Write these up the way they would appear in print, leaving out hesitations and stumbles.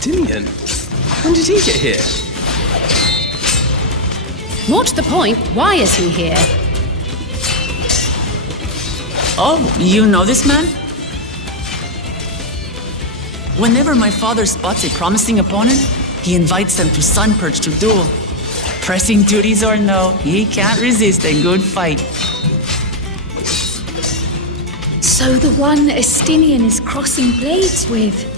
Estinian? When did he get here? More to the point, why is he here? Oh, you know this man? Whenever my father spots a promising opponent, he invites them to Sunperch to duel. Pressing duties or no, he can't resist a good fight. So the one Estinian is crossing blades with.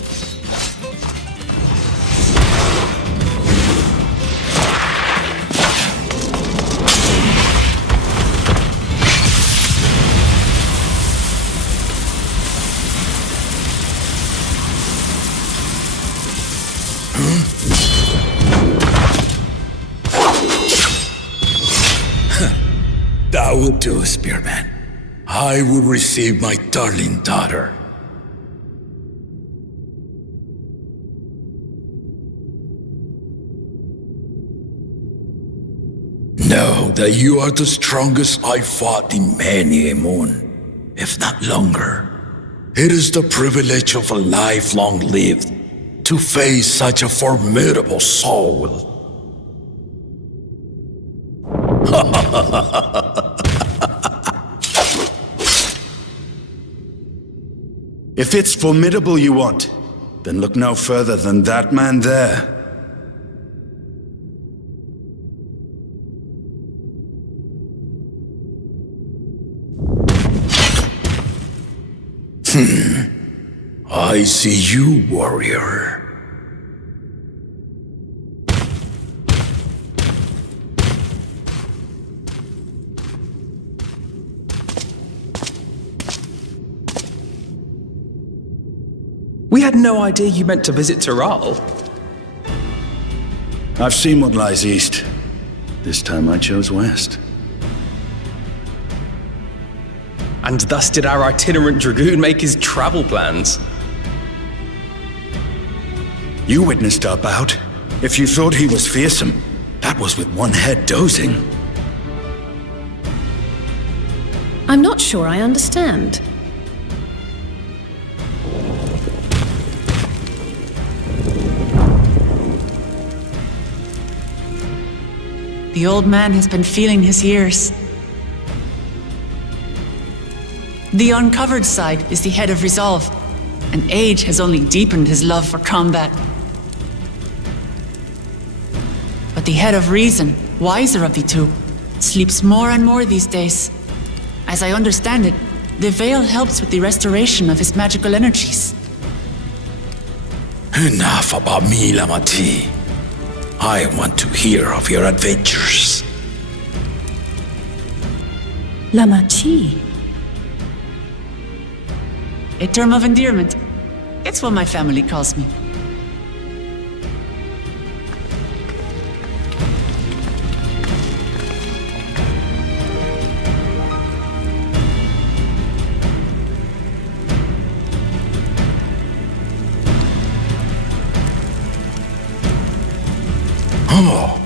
That would do, Spearman. I will receive my darling daughter. Know that you are the strongest I fought in many a moon, if not longer. It is the privilege of a life long lived to face such a formidable soul. If it's formidable you want, then look no further than that man there. I see you, warrior. We had no idea you meant to visit Taral. I've seen what lies east. This time I chose west. And thus did our itinerant dragoon make his travel plans. You witnessed our bout. If you thought he was fearsome, that was with one head dozing. I'm not sure I understand. The old man has been feeling his years. The uncovered side is the head of resolve, and age has only deepened his love for combat. But the head of reason, wiser of the two, sleeps more and more these days. As I understand it, the veil helps with the restoration of his magical energies. Enough about me, Lamati. I want to hear of your adventures. Lamati. A term of endearment. It's what my family calls me. Oh.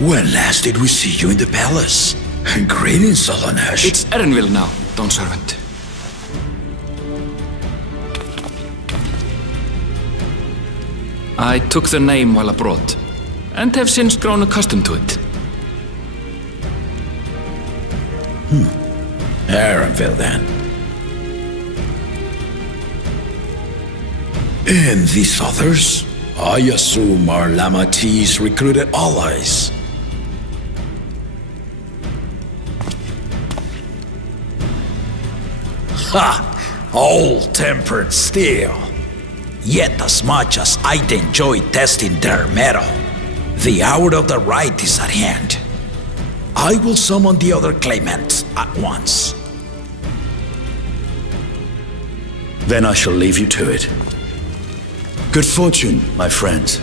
When last did we see you in the palace? Greetings, Solonesh. It's Erenville now, Dawn Servant. I took the name while abroad, and have since grown accustomed to it. Erenville, then. And these others? I assume are Lamati's recruited allies. Ha! All-tempered steel. Yet as much as I'd enjoy testing their metal, the hour of the right is at hand. I will summon the other claimants at once. Then I shall leave you to it. Good fortune, my friends.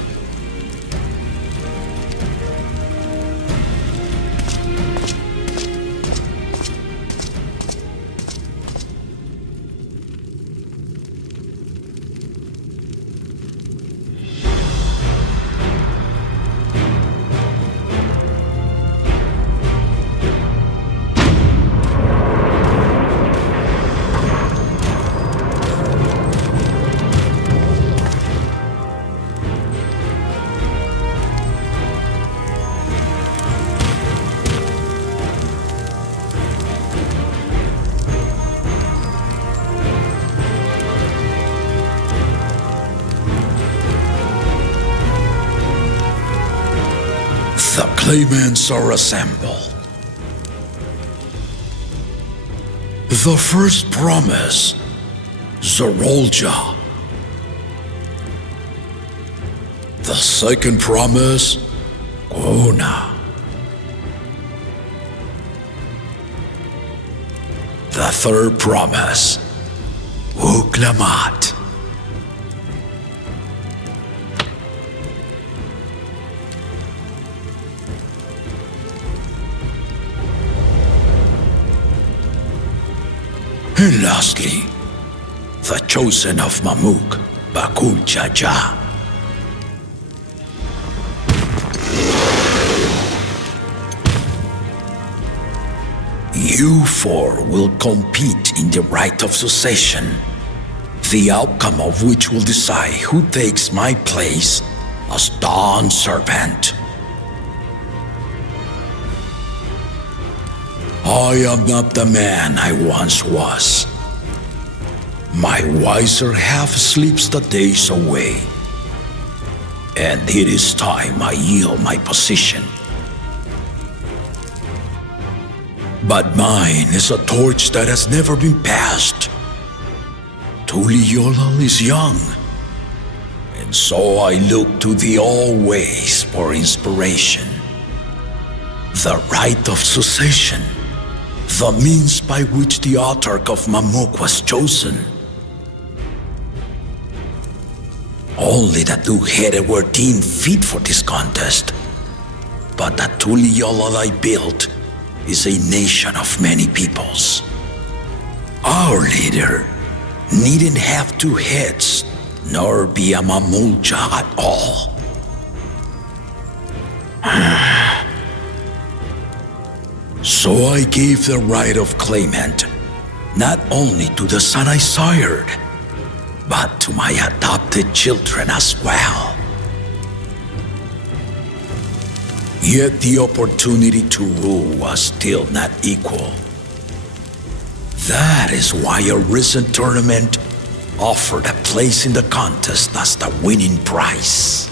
claimants are assembled. The first promise, Zorolja. The second promise, Ona. The third promise, Uklamat. And lastly, the chosen of Mamuk, Bakul Jaja. You four will compete in the rite of succession, the outcome of which will decide who takes my place as Dawn Servant. I am not the man I once was. My wiser half sleeps the days away, and it is time I yield my position. But mine is a torch that has never been passed. Tuliyollal is young, and so I look to the always for inspiration. The rite of succession, the means by which the autarch of Mamuk was chosen. Only the two-headed were deemed fit for this contest, but the Tuliyollal I built is a nation of many peoples. Our leader needn't have two heads, nor be a Mamulja at all. So I gave the right of claimant not only to the son I sired, but to my adopted children as well. Yet the opportunity to rule was still not equal. That is why a recent tournament offered a place in the contest as the winning prize.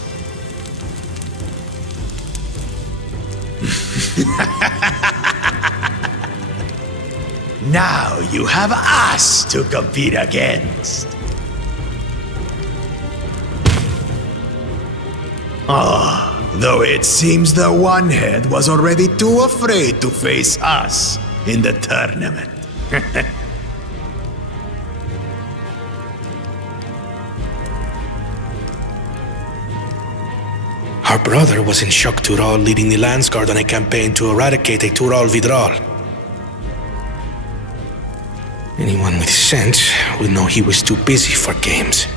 Now you have us to compete against. Though it seems the One-Head was already too afraid to face us in the tournament. Our brother was in Shok Tural leading the Landsguard on a campaign to eradicate a Tural Vidral. Anyone with sense would know he was too busy for games.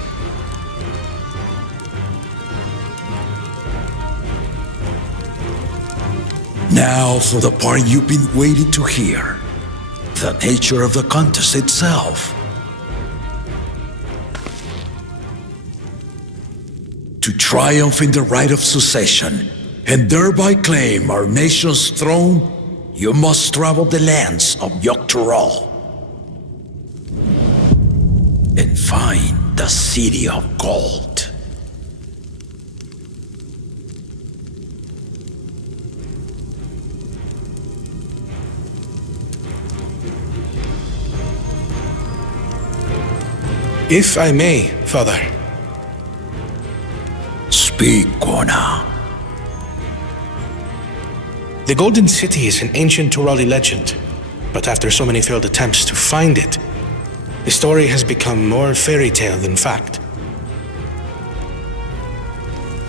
Now for the part you've been waiting to hear. The nature of the contest itself. To triumph in the rite of succession, and thereby claim our nation's throne, you must travel the lands of Yoktural and find the City of Gold. If I may, Father. Speak, Kona. The Golden City is an ancient Turali legend, but after so many failed attempts to find it, the story has become more fairy tale than fact.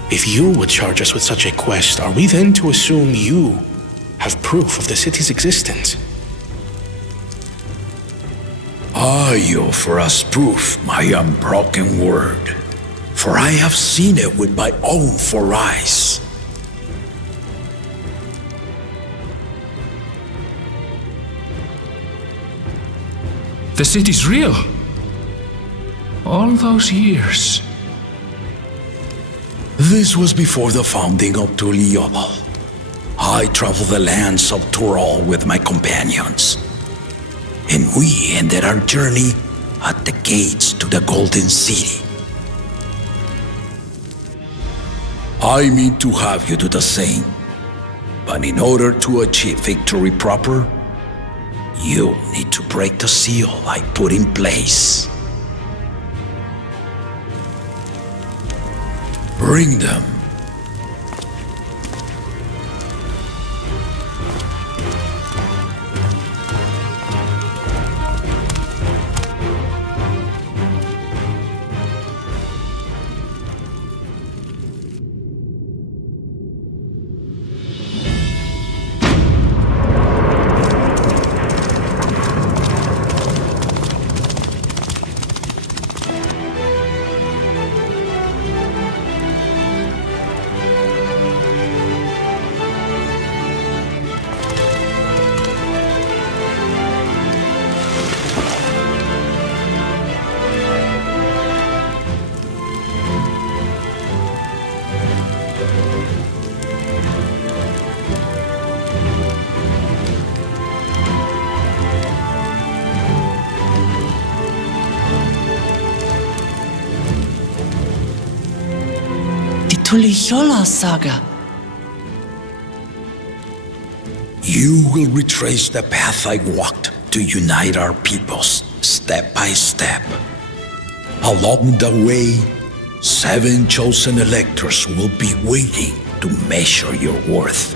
If you would charge us with such a quest, are we then to assume you have proof of the city's existence? I offer as proof my unbroken word, for I have seen it with my own four eyes. The city's real. All those years. This was before the founding of Tuliyollal. I traveled the lands of Tural with my companions, and we ended our journey at the gates to the Golden City. I mean to have you do the same. But in order to achieve victory proper, you need to break the seal I put in place. Bring them. Tuliyola saga. You will retrace the path I walked to unite our peoples, step by step. Along the way, 7 chosen electors will be waiting to measure your worth.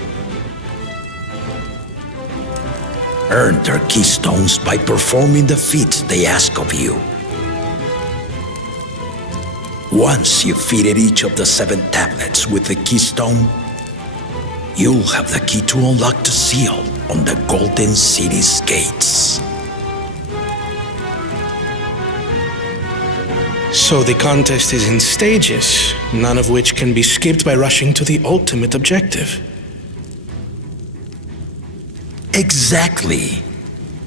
Earn their keystones by performing the feats they ask of you. Once you've fitted each of the 7 tablets with the keystone, you'll have the key to unlock the seal on the Golden City's gates. So the contest is in stages, none of which can be skipped by rushing to the ultimate objective. Exactly.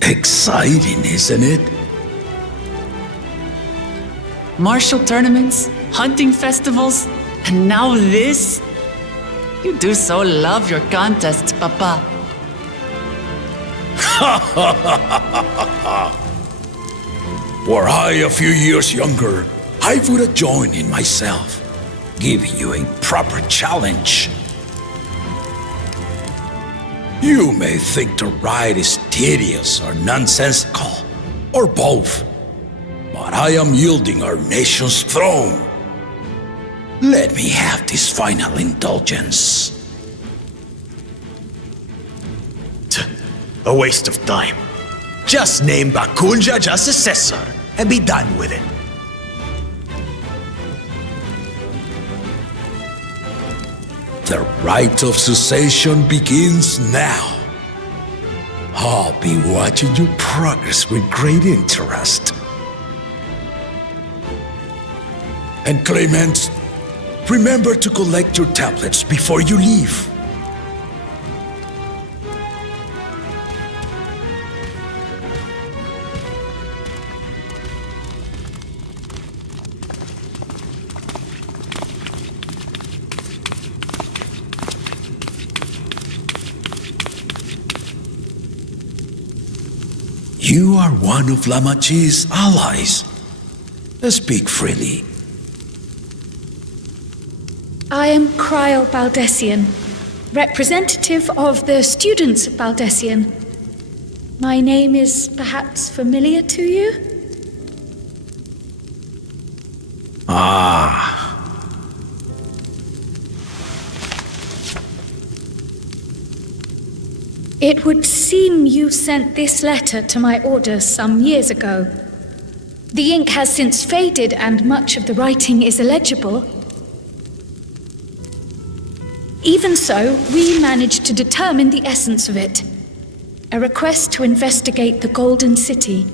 Exciting, isn't it? Martial tournaments, hunting festivals, and now this? You do so love your contests, Papa. Were I a few years younger, I would have joined in myself, giving you a proper challenge. You may think the ride is tedious or nonsensical, or both, but I am yielding our nation's throne. Let me have this final indulgence. A waste of time. Just name Bakunja as successor and be done with it. The rite of succession begins now. I'll be watching your progress with great interest. And Clemens, remember to collect your tablets before you leave. You are one of Lamachi's allies. Speak freely. I am Cryle Baldessian, representative of the students of Baldessian. My name is perhaps familiar to you? Ah. It would seem you sent this letter to my orders some years ago. The ink has since faded and much of the writing is illegible. Even so, we managed to determine the essence of it. A request to investigate the Golden City,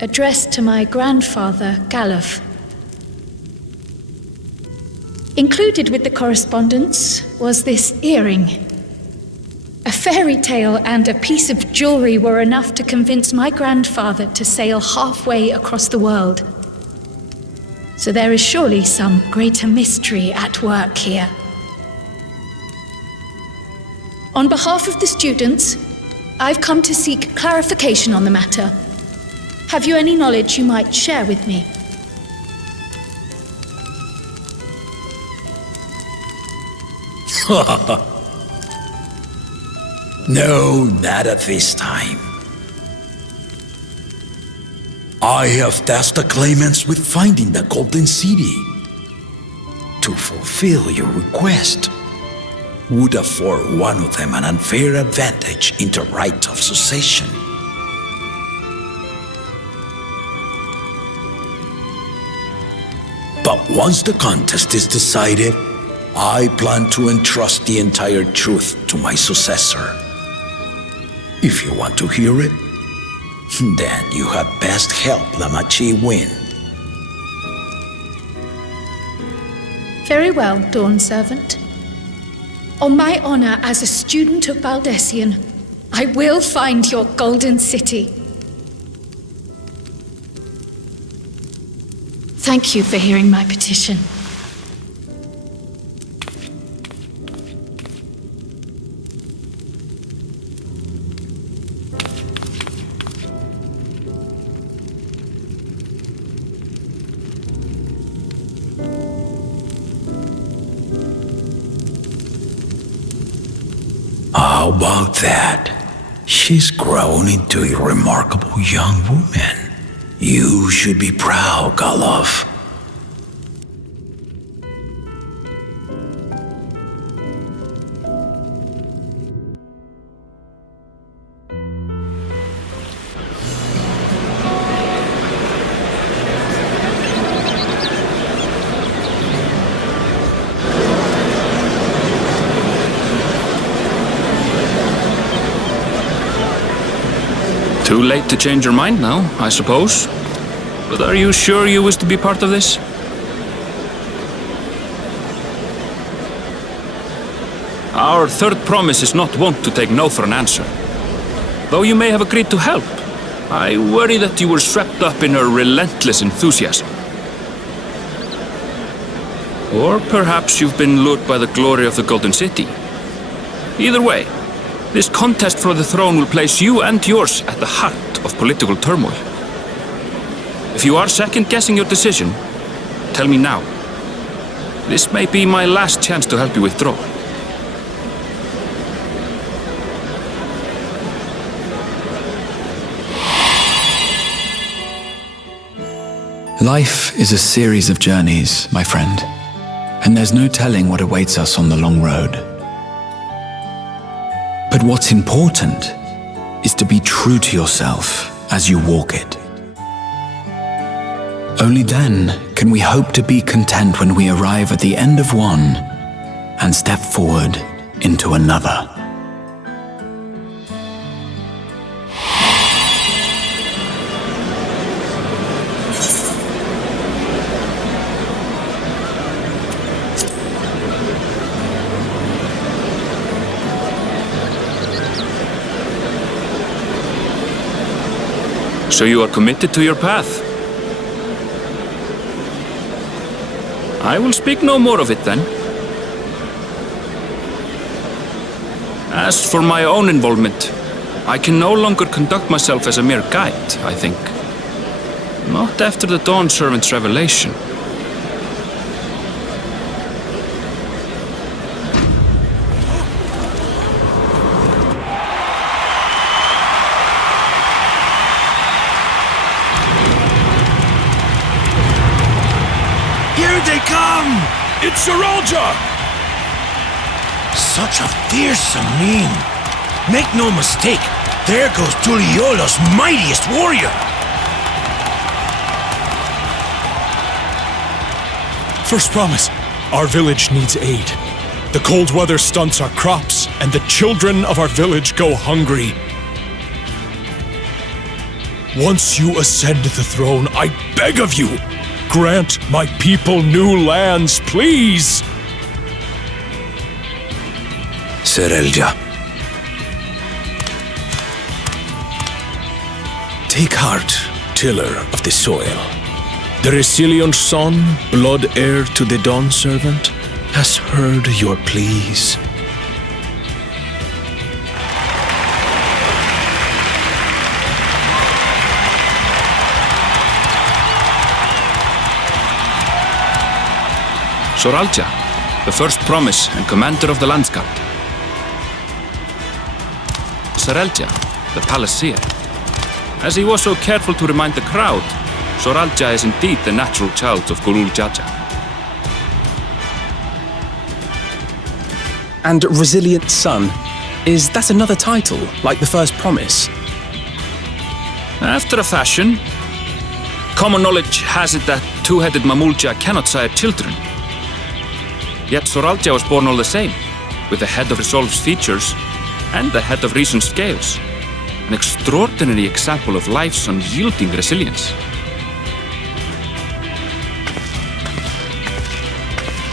addressed to my grandfather, Galuf. Included with the correspondence was this earring. A fairy tale and a piece of jewelry were enough to convince my grandfather to sail halfway across the world. So there is surely some greater mystery at work here. On behalf of the students, I've come to seek clarification on the matter. Have you any knowledge you might share with me? No, not at this time. I have tasked the claimants with finding the Golden City. To fulfill your request would afford one of them an unfair advantage in the right of succession. But once the contest is decided, I plan to entrust the entire truth to my successor. If you want to hear it, then you had best help the Mage win. Very well, Dawn Servant. On my honor as a student of Baldessian, I will find your Golden City. Thank you for hearing my petition. How about that? She's grown into a remarkable young woman. You should be proud, Galov. Too late to change your mind now, I suppose. But are you sure you wish to be part of this? Our third promise is not wont to take no for an answer. Though you may have agreed to help, I worry that you were swept up in her relentless enthusiasm. Or perhaps you've been lured by the glory of the Golden City. Either way, this contest for the throne will place you and yours at the heart of political turmoil. If you are second-guessing your decision, tell me now. This may be my last chance to help you withdraw. Life is a series of journeys, my friend, and there's no telling what awaits us on the long road. But what's important is to be true to yourself as you walk it. Only then can we hope to be content when we arrive at the end of one and step forward into another. So you are committed to your path? I will speak no more of it then. As for my own involvement, I can no longer conduct myself as a mere guide, I think. Not after the Dawn Servant's revelation. Here they come! It's Saralja! Such a fearsome mien. Make no mistake, there goes Tuliola's mightiest warrior! First promise, our village needs aid. The cold weather stunts our crops, and the children of our village go hungry. Once you ascend the throne, I beg of you, grant my people new lands, please! Saralja. Take heart, tiller of the soil. The resilient son, blood heir to the Dawn Servant, has heard your pleas. Saralja, the first promise and commander of the Landsguard. Soralja, the palace. As he was so careful to remind the crowd, Soralja is indeed the natural child of Gurul Jaja. And Resilient Son, is that another title, like the first promise? After a fashion, common knowledge has it that two-headed Mamulja cannot sire children. Yet Soralja was born all the same, with the head of Resolve's features and the head of Reason's scales. An extraordinary example of life's unyielding resilience.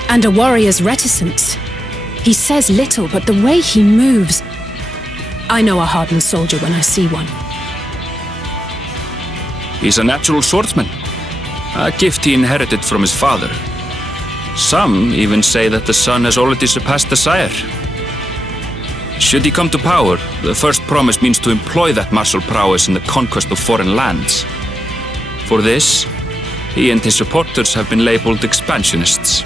And a warrior's reticence. He says little, but the way he moves... I know a hardened soldier when I see one. He's a natural swordsman, a gift he inherited from his father. Some even say that the son has already surpassed the sire. Should he come to power, the first promise means to employ that martial prowess in the conquest of foreign lands. For this, he and his supporters have been labeled expansionists.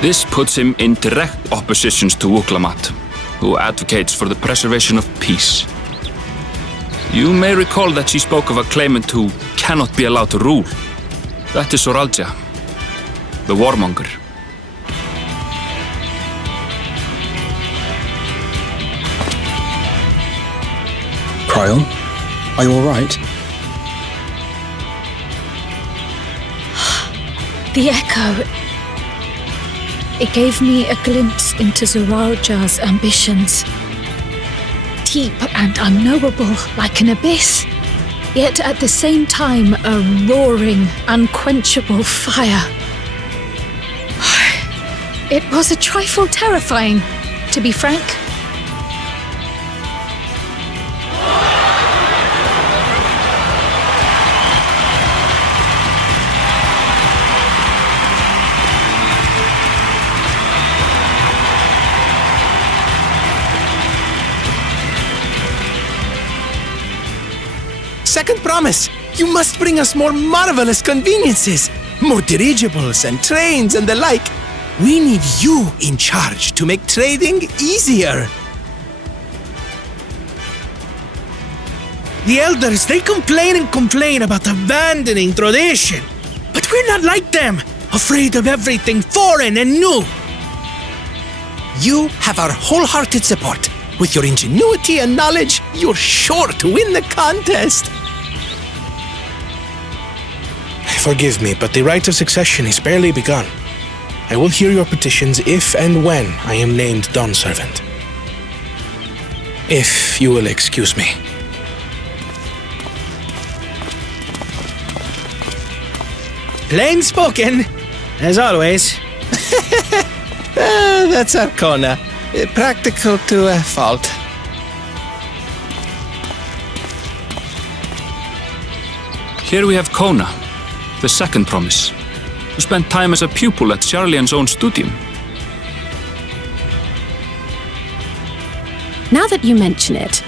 This puts him in direct opposition to Wuklamat, who advocates for the preservation of peace. You may recall that she spoke of a claimant who cannot be allowed to rule. That is Soralja, the warmonger. Cryon, are you all right? The echo. It gave me a glimpse into Zoralja's ambitions. Deep and unknowable, like an abyss. Yet at the same time, a roaring, unquenchable fire. It was a trifle terrifying, to be frank. Second promise, you must bring us more marvelous conveniences, more dirigibles and trains and the like. We need you in charge to make trading easier. The elders, they complain and complain about abandoning tradition. But we're not like them, afraid of everything foreign and new. You have our wholehearted support. With your ingenuity and knowledge, you're sure to win the contest. Forgive me, but the right of succession is barely begun. I will hear your petitions if and when I am named Dawn Servant. If you will excuse me. Plain spoken, as always. That's Arcona. Practical to a fault. Here we have Kona, the second promise, who spent time as a pupil at Charlian's own studium. Now that you mention it,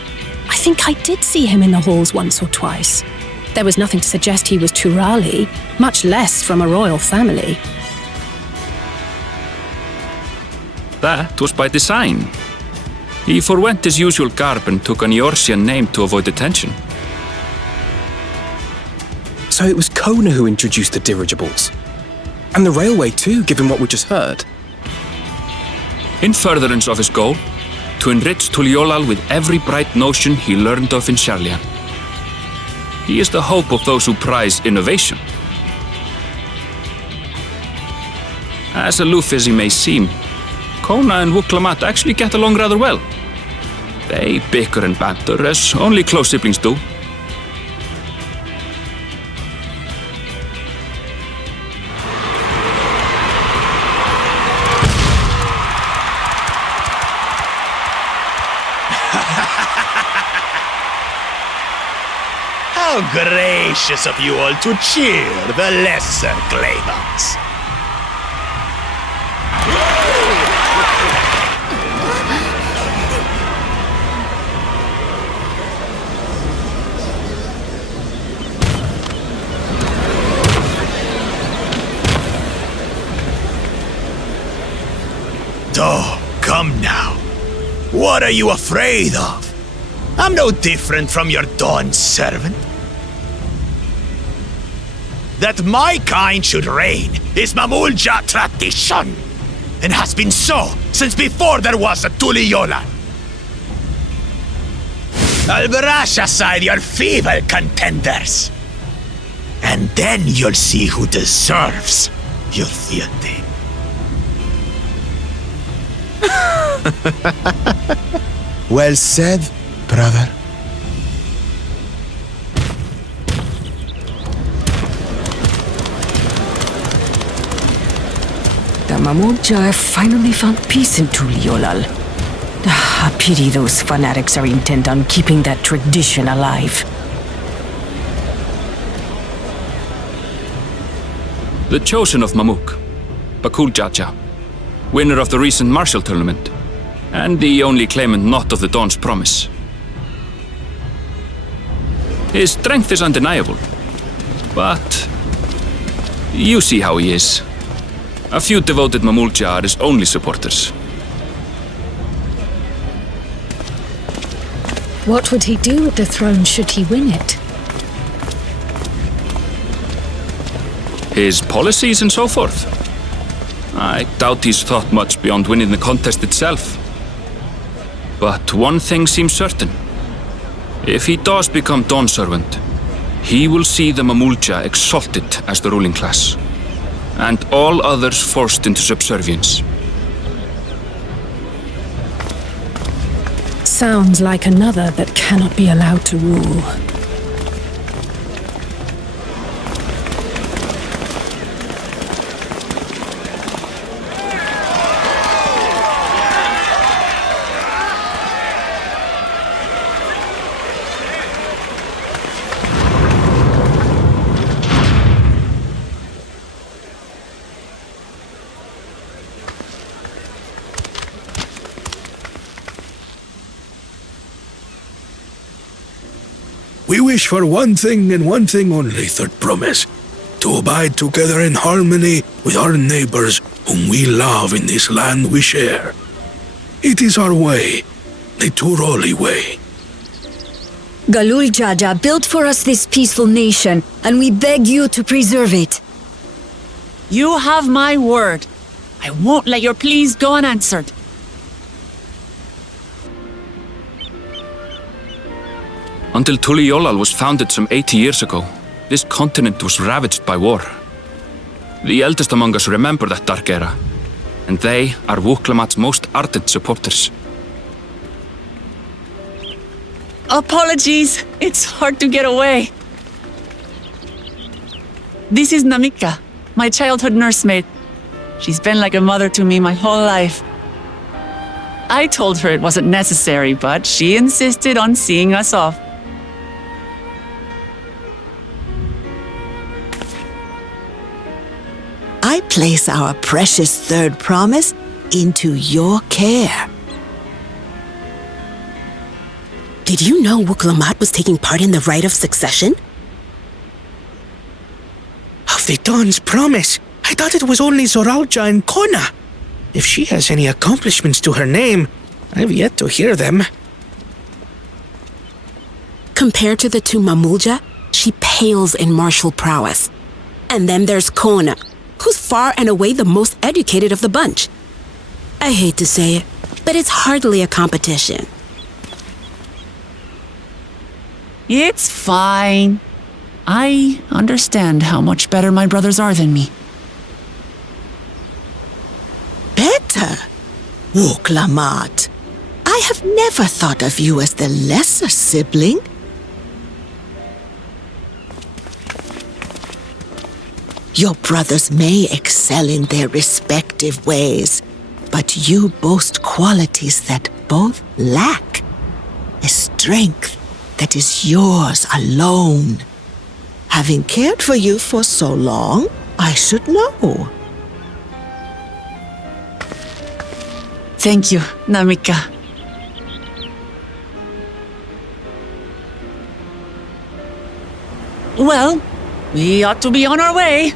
I think I did see him in the halls once or twice. There was nothing to suggest he was Turali, much less from a royal family. That was by design. He forwent his usual garb and took an Eorzean name to avoid attention. So it was Kona who introduced the dirigibles. And the railway too, given what we just heard. In furtherance of his goal, to enrich Tuliolal with every bright notion he learned of in Charlian. He is the hope of those who prize innovation. As aloof as he may seem, Kona and Wuklamat actually get along rather well. They bicker and banter as only close siblings do. How gracious of you all to cheer the lesser claimants. Oh, come now. What are you afraid of? I'm no different from your Dawn servant. That my kind should reign is Mamulja tradition, and has been so since before there was a Tuliyolan. I'll brush aside your feeble contenders, and then you'll see who deserves your fealty. Well said, brother. The Mamulja have finally found peace in Tuliolal. I pity those fanatics are intent on keeping that tradition alive. The chosen of Mamuk, Bakul Jaja, winner of the recent martial tournament, and the only claimant not of the Dawn's promise. His strength is undeniable, but you see how he is. A few devoted Mamulja are his only supporters. What would he do with the throne should he win it? His policies and so forth. I doubt he's thought much beyond winning the contest itself. But one thing seems certain. If he does become Dawn Servant, he will see the Mamulja exalted as the ruling class, and all others forced into subservience. Sounds like another that cannot be allowed to rule. We wish for one thing and one thing only, Third Promise. To abide together in harmony with our neighbors whom we love in this land we share. It is our way, the Turoli way. Galul Jaja built for us this peaceful nation, and we beg you to preserve it. You have my word. I won't let your pleas go unanswered. Until Tuliolal was founded some 80 years ago, this continent was ravaged by war. The eldest among us remember that dark era, and they are Wuklamat's most ardent supporters. Apologies, it's hard to get away. This is Namika, my childhood nursemaid. She's been like a mother to me my whole life. I told her it wasn't necessary, but she insisted on seeing us off. I place our precious Third Promise into your care. Did you know Wuklamat was taking part in the rite of succession? Of the Dawn's Promise? I thought it was only Zoralja and Kona. If she has any accomplishments to her name, I've yet to hear them. Compared to the two Mamulja, she pales in martial prowess. And then there's Kona, who's far and away the most educated of the bunch. I hate to say it, but it's hardly a competition. It's fine. I understand how much better my brothers are than me. Better? Wuklamat, I have never thought of you as the lesser sibling. Your brothers may excel in their respective ways, but you boast qualities that both lack. A strength that is yours alone. Having cared for you for so long, I should know. Thank you, Namika. Well, we ought to be on our way.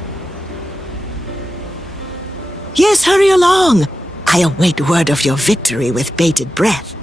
Yes, hurry along. I await word of your victory with bated breath.